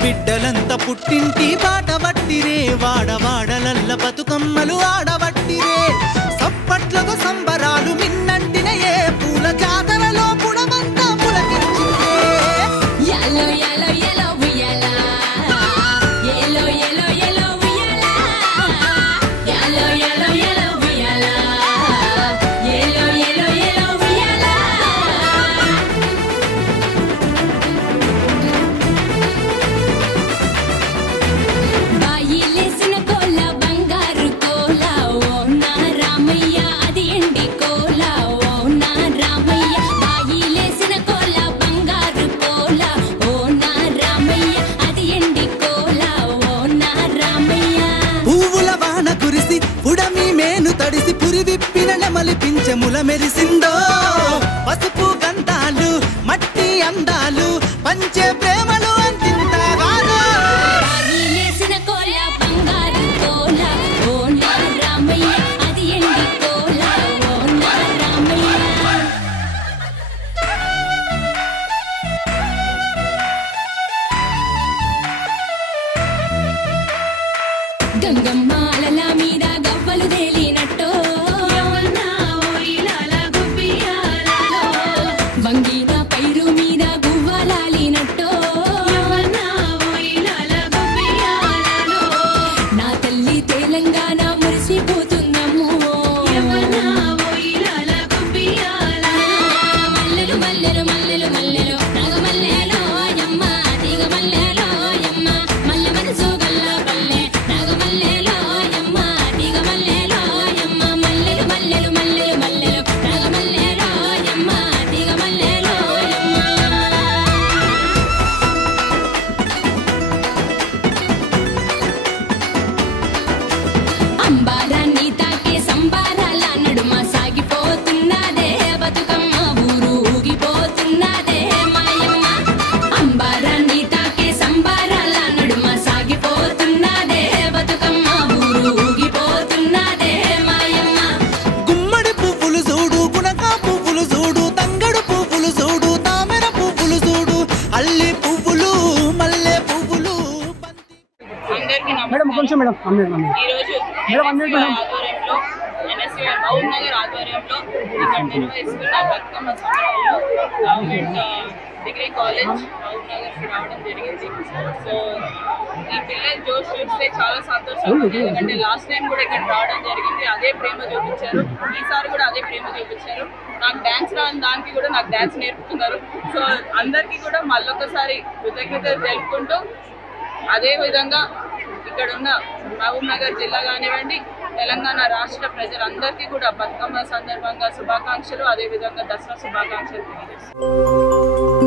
బిడ్డలంతా పుట్టింటి బాట పట్టిరే వాడవాడలల్ల బతుకమ్మలు ఆడబట్టిరే సప్పట్లతో సంబరాలు మిన్నంటినయే పూల జాతరలో పుడమంతా పులకించిందే యాలో యాలో యాలో ఉయ్యాలా యాలో యాలో యాలో ఉయ్యాలా యాలో యాలో యాలో ఉయ్యాలా యాలో యాలో యాలో ఉయ్యాలా బాయిలేసిన కోల బంగారు కోల ఓ నా రామయ్య అది ఎండి కోల ఓ నా రామయ్య బాయిలేసిన కోల బంగారు కోల ఓ నా రామయ్య అది ఎండి కోల ఓ నా రామయ్య పువ్వుల వాన కురిసి పుడమి మేను తడిసి పురి విప్పిన నెమలి పింఛముల మెరిసిందో పసుపు గంధాలు మట్టి అందాలు పంచే ప్రేమలు అంతింతగానో బాయిలేసిన కోల బంగారు కోల ఓ నా రామయ్య అది ఎండి కోల ఓ నా రామయ్య గంగమ్మ అలల మీద గవ్వలు తేలినట్టో వంగిన పైరు మీద గువ్వలాలినట్టో నా తల్లి తెలంగాణ మురిసిపోతుందమ్మో మల్లెలు మల్లెలు మల్లెలు మల్లెలు నాగమల్లెలో యమ్మ తీగ మల్లెలో యమ్మ మల్లె మనసు గల్ల పల్లె నాగమల్లెలో యమ్మ తీగ మల్లెలో యమ్మ మల్లెలు మల్లెలు మల్లెలు మల్లెలు నాగమల్లెలో యమ్మ తీగ మల్లెలో యమ్మ అంబారాన్ని తాకే సంబారాల నడుమ సాగిపోతున్నదే బతుకమ్మ ఊరు ఊగిపోతున్నదే మాయమ్మ అంబారాన్ని తాకే సంబారాల నడుమ సాగిపోతున్నదే బతుకమ్మ ఊరు ఊగిపోతున్నదే మాయమ్మ గుమ్మడి పువ్వులు చూడు గునక పువ్వులు చూడు తంగడు పువ్వులు చూడు తామెర పువ్వులు చూడు అల్లి పువ్వులు మల్లె పువ్వులు అందరికీ మేడం కొంచెం మేడం ఈరోజు ఆధ్వర్యంలో ఎన్ఎస్యు మహబూబ్ నగర్ ఆధ్వర్యంలో ఇక్కడ నిర్వహిస్తున్న బతుకమ్మ సంబరాల్లో గవర్నమెంట్ డిగ్రీ కాలేజ్ మహబూబ్ నగర్కి రావడం జరిగింది. సో ఈ పిల్లల జోష్ చూస్తే చాలా సంతోషంగా ఉంది. ఎందుకంటే లాస్ట్ టైం కూడా ఇక్కడ రావడం జరిగింది, అదే ప్రేమ చూపించారు. ఈసారి కూడా అదే ప్రేమ చూపించారు. నాకు డ్యాన్స్ రాని దానికి కూడా నాకు డ్యాన్స్ నేర్పుతున్నారు. సో అందరికీ కూడా మళ్ళొకసారి కృతజ్ఞతలు తెలుపుకుంటూ అదే విధంగా ఇక్కడ ఉన్న మహబూబ్ నగర్ జిల్లా కానివ్వండి, తెలంగాణ రాష్ట్ర ప్రజలందరికీ కూడా బతుకమ్మ సందర్భంగా శుభాకాంక్షలు, అదేవిధంగా దసరా శుభాకాంక్షలు తెలియజేస్తున్నాను.